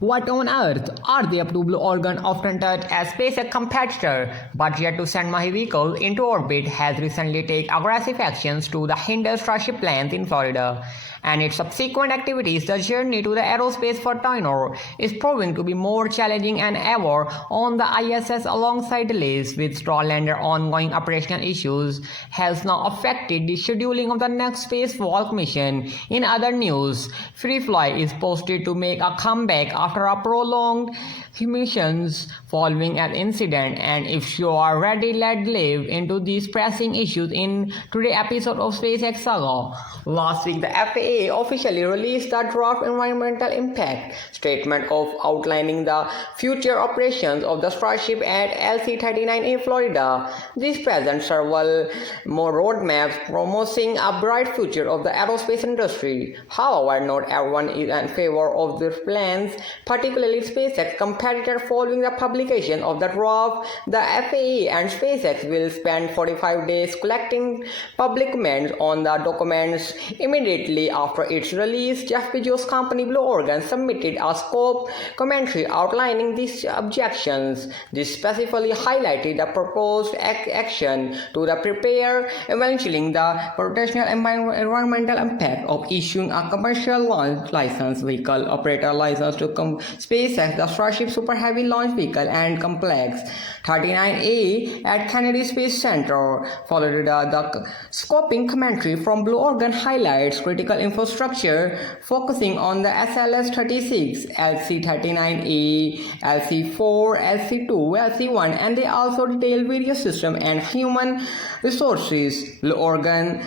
What on earth are they up to? Blue Origin, often touted as SpaceX competitor, but yet to send my vehicle into orbit, has recently taken aggressive actions to the hinder Starship plans in Florida. And its subsequent activities, the journey to the aerospace for Starliner is proving to be more challenging than ever on the ISS, alongside delays with Starliner ongoing operational issues has now affected the scheduling of the next spacewalk mission. In other news, FireFly is posted to make a comeback after a prolonged missions following an incident, and if you are ready, let's dive into these pressing issues in today's episode of SpaceX Saga. Last week, the FAA officially released the draft environmental impact statement of outlining the future operations of the Starship at LC-39 in Florida. This presents several more roadmaps promising a bright future of the aerospace industry. However, not everyone is in favor of these plans, particularly SpaceX competitor. Following the publication of the draft, the FAA and SpaceX will spend 45 days collecting public comments on the documents. Immediately after its release, Jeff Bezos' company Blue Origin submitted a scope commentary outlining these objections. This specifically highlighted the proposed action to prepare eventually the potential environmental impact of issuing a commercial launch license, vehicle operator license to SpaceX, the Starship Super Heavy Launch Vehicle and Complex 39A at Kennedy Space Center. Followed the scoping commentary from Blue Origin highlights critical infrastructure focusing on the SLS-36, LC-39A, LC-4, LC-2, LC-1, and they also detail various system and human resources. Blue Origin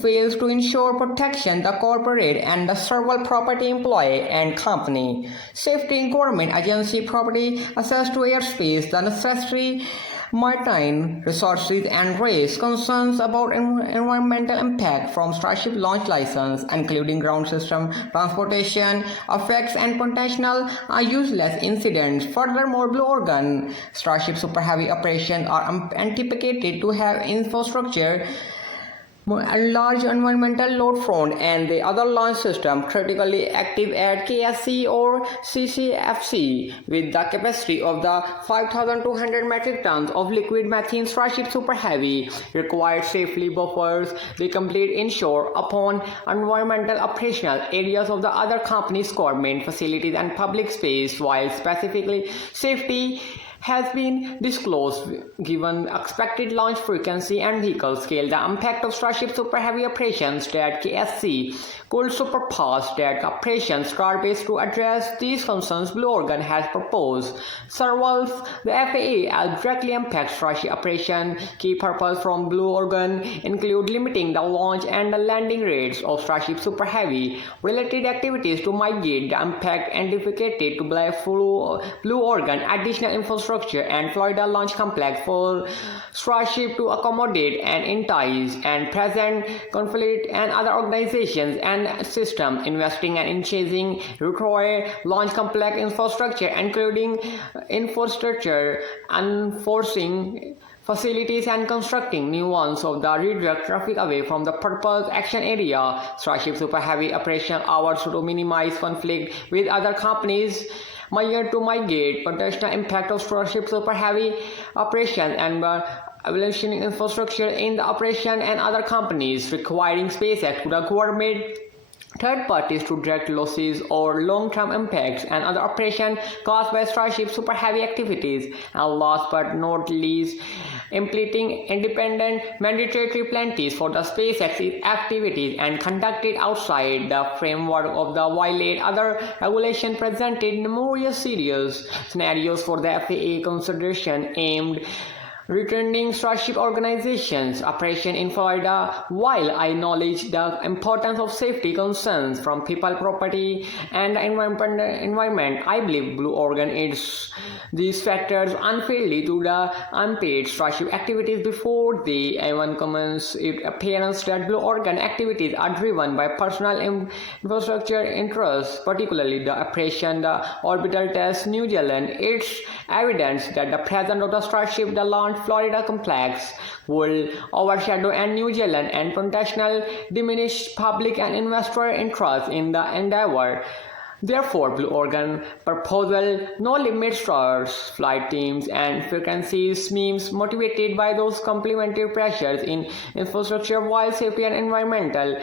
fails to ensure protection the corporate and the several property employee and company safety, government agency property access to airspace, the necessary maritime resources, and raise concerns about environmental impact from Starship launch license, including ground system transportation effects and potential useless incidents. Furthermore, Blue Origin Starship Super Heavy operations are anticipated to have infrastructure a large environmental load front and the other launch system critically active at KSC or CCFC with the capacity of the 5,200 metric tons of liquid methane. Starship Super Heavy required safely buffers the complete inshore upon environmental operational areas of the other company's government facilities and public space, while specifically safety has been disclosed. Given expected launch frequency and vehicle scale, the impact of Starship Super Heavy operations at KSC could surpass that operations Starbase. To address these concerns, Blue Origin has proposed several the FAA as directly impact Starship operation. Key purpose from Blue Origin include limiting the launch and the landing rates of Starship Super Heavy related activities to mitigate the impact identified to Blue Origin additional infrastructure and Florida Launch Complex for Starship to accommodate and entice and present conflict and other organizations and system investing and in chasing require launch complex infrastructure, including infrastructure, enforcing facilities and constructing new ones of the redirect traffic away from the purpose action area. Starship Super Heavy operational hours to minimize conflict with other companies measure to mitigate potential impact of Starship Super Heavy operation and evaluating infrastructure in the operation and other companies requiring SpaceX to the government third parties to direct losses or long-term impacts and other operations caused by Starship Super Heavy activities, and last but not least, implementing independent mandatory penalties for the SpaceX activities and conducted outside the framework of the violate other regulation presented numerous serious scenarios for the FAA consideration aimed returning Starship organizations operation in Florida. While I acknowledge the importance of safety concerns from people, property, and the environment, I believe Blue Origin is these factors unfairly to the unpaid Starship activities before they even commence. It appears that Blue Origin activities are driven by personal infrastructure interests, particularly the operation the orbital test New Zealand. It's evidence that the presence of the Starship, the launch Florida complex, will overshadow and New Zealand and potential diminish public and investor interest in the endeavor. Therefore, Blue Origin proposal no limit stars, flight teams, and frequencies seems motivated by those complementary pressures in infrastructure while safety and environmental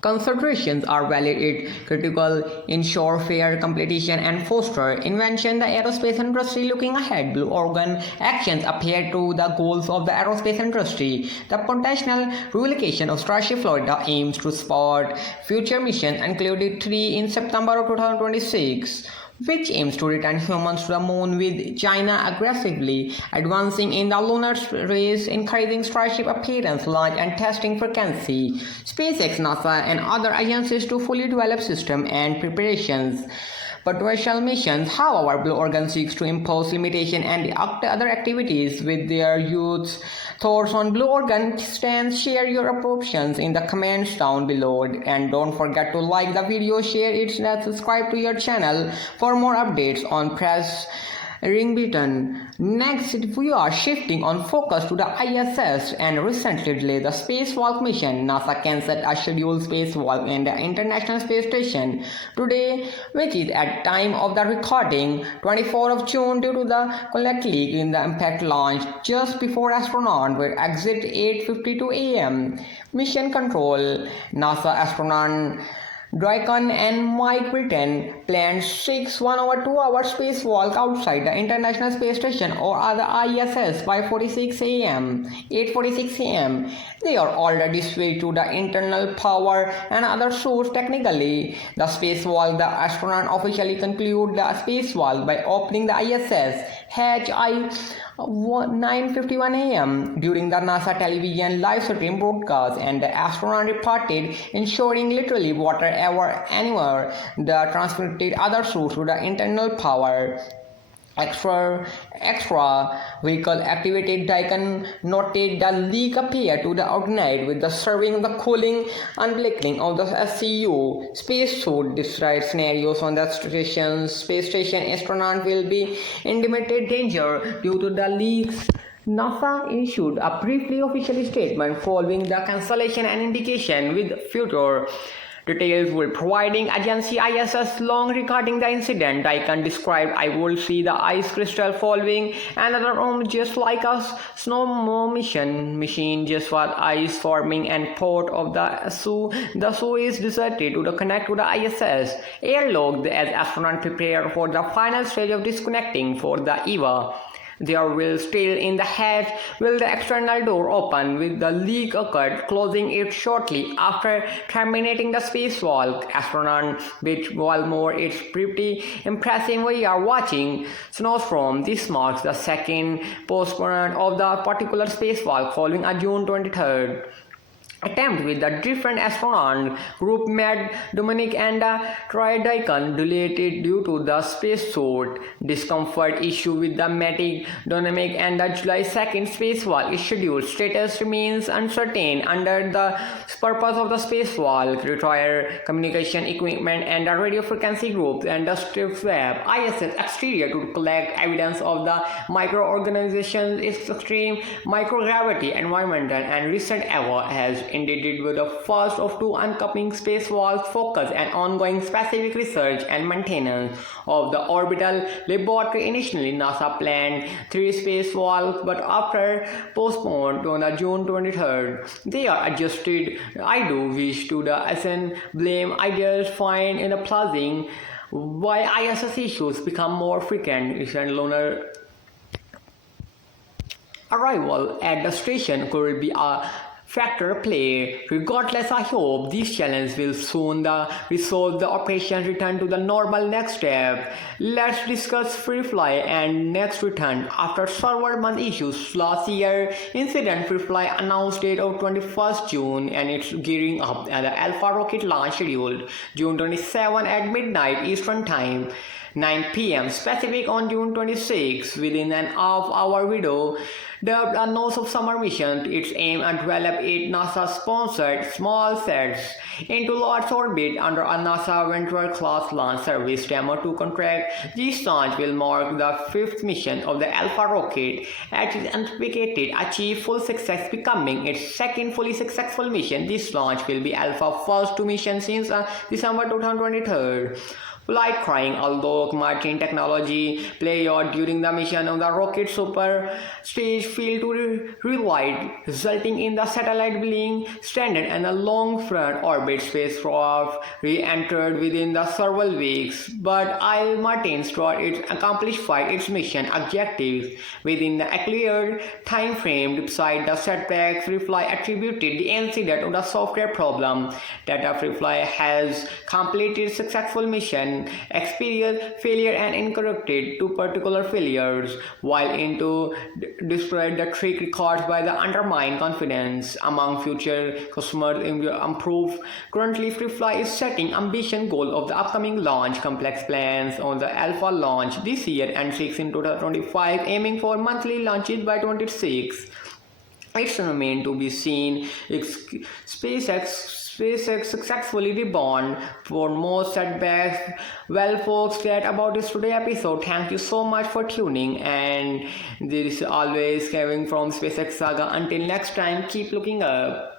considerations are valid. It critical ensure fair competition and foster invention. The aerospace industry looking ahead, Blue Origin actions appear to the goals of the aerospace industry. The potential relocation of Starship Florida aims to support future missions, including 3 in September of 2026. Which aims to return humans to the moon, with China aggressively advancing in the lunar race, increasing Starship appearance, launch and testing frequency. SpaceX, NASA and other agencies to fully develop system and preparations. Potential missions, however, Blue Origin seeks to impose limitation and other activities with their youths. Thoughts on Blue Origin stands, share your options in the comments down below, and don't forget to like the video, share it and subscribe to your channel for more updates on press ring button. Next, we are shifting on focus to the ISS and recently delayed the spacewalk mission. NASA cancelled a scheduled spacewalk in the International Space Station today, which is at time of the recording 24th of June, due to the collect leak in the impact launch just before astronauts will exit 8:52 a.m. Mission control. NASA astronaut Draken and Mike Britton planned 6 1/2-hour spacewalk outside the International Space Station or the ISS by 8:46 a.m. They are already switched to the internal power and other source. Technically, the spacewalk, the astronaut officially conclude the spacewalk by opening the ISS hatch 9:51 a.m. during the NASA television live stream broadcast, and the astronaut reported ensuring literally water anywhere the transmitted other source to the internal power. Extra vehicle activated. Dyken noted the leak appeared to the ordinary with the serving the cooling unblinking of the SCU spacesuit. Described scenarios on the space station astronaut will be in limited danger due to the leaks. NASA issued a briefly official statement following the cancellation and indication with future details were providing agency ISS long regarding the incident. Dyken described, "I will see the ice crystal following another room just like a snow machine just for ice forming and port of the SU. The SU is deserted to connect to the ISS. Airlocked as astronauts prepare for the final stage of disconnecting for the EVA. There will still in the hatch will the external door open with the leak occurred, closing it shortly after terminating the spacewalk. Astronaut which Walmore, it's pretty impressive. We are watching snowstorm. This marks the second postponement of the particular spacewalk following a June 23rd attempt with the different astronaut group. Matt Dominic and Troy Dyken delayed due to the spacesuit discomfort issue with the Matt Dominic, and the July 2nd spacewalk schedule status remains uncertain. Under the purpose of the spacewalk require communication equipment and the radio frequency groups and the strip web ISS exterior to collect evidence of the microorganizations, extreme microgravity environmental, and recent ever has ended with the first of 2 upcoming spacewalks focus and ongoing specific research and maintenance of the orbital laboratory. Initially, NASA planned 3 spacewalks, but after postponed on the June 23rd, they are adjusted. I do wish to the SN blame ideas find in the plugging why ISS issues become more frequent. Recent lunar arrival at the station could be a factor play. Regardless, I hope this challenge will soon resolve the operation return to the normal. Next step, let's discuss FireFly and next return. After several month issues last year, incident FireFly announced date of 21st June and it's gearing up at the Alpha rocket launch scheduled June 27 at midnight Eastern Time. 9 p.m. Pacific on June 26. Within an half-hour window, dubbed a nose of summer mission, its aim to develop 8 NASA-sponsored small sets into low Earth orbit under a NASA Venture-class launch service demo 2 contract. This launch will mark the 5th mission of the Alpha rocket, as it is anticipated achieve full success, becoming its second fully successful mission. This launch will be Alpha's first 2 missions since December 2023. Flight crying, although marching technology played out during the mission of the rocket super stage failed to relight, resulting in the satellite being stranded and a long front orbit spacecraft re-entered within the several weeks. But Isle Martin thought it accomplished its mission objectives within the cleared time frame. Despite the setbacks, FireFly attributed the incident to the software problem that FireFly has completed successful mission, experienced failure and incorrected 2 particular failures, while into destroyed the track records by the undermined confidence among future customers improve. Currently, FireFly is setting ambitious goal of the upcoming launch, complex plans on the Alpha launch this year and 6 in 2025, aiming for monthly launches by 26. It's remains to be seen if SpaceX successfully rebound for more setbacks. Well, folks, that about this today episode. Thank you so much for tuning, and this is always Kevin from SpaceX Saga. Until next time, keep looking up.